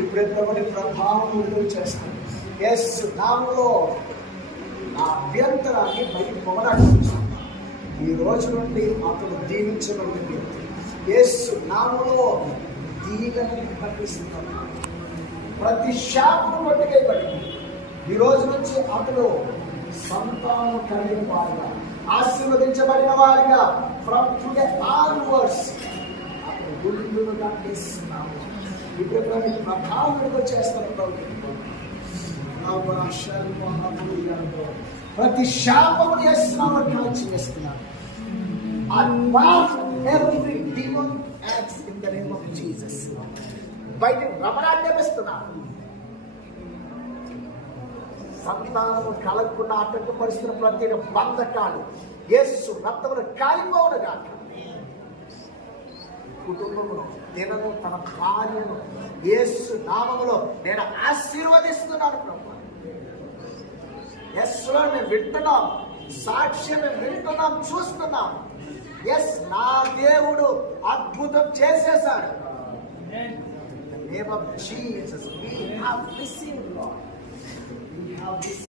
ఇప్పుడు ప్రభావం విడుదల చేస్తాను. యేసు నామములో నా అభ్యంతరాన్ని బయట పొగడాడుతున్నాను. ఈ రోజు నుండి అతను దీవించబడిన వ్యక్తి. యేసు నామములో దీవెనని ప్రకటిస్తున్నాను. ప్రతి శాపము కొట్టుకేయబడింది. ఈ రోజు నుంచి అతను సంతానం కలిగిన వారిగా, ఆశీర్వదించబడిన వారిగా ఫ్రమ్ టుడే ఆన్వర్డ్స్ అతను గుండుగా చేస్తున్నాము. ఇప్పుడు ప్రభావం చేస్తాను. ప్రతి శాపము చేస్తున్నాము, కాల్చి వేస్తున్నాను. Every demon acts in the name of Jesus. బయట రమణాన్యమిస్తున్నాను. సంతానము కలగకుండా ఆటంకపరుస్తున్న ప్రతి బంధకాలు యేసు రక్తమును కాలిపోవును గాక. కుటుంబమును, నేను తన భార్యను యేసు నామములో నేను ఆశీర్వదిస్తున్నాను. ప్రభు యేసులో మేము వింటున్నాం, సాక్ష్యం మేము వింటున్నాం, చూస్తున్నాం. ఎస్, నా దేవుడు అద్భుతం చేసేశాడు. In the name of Jesus, we have received, Lord. We have received.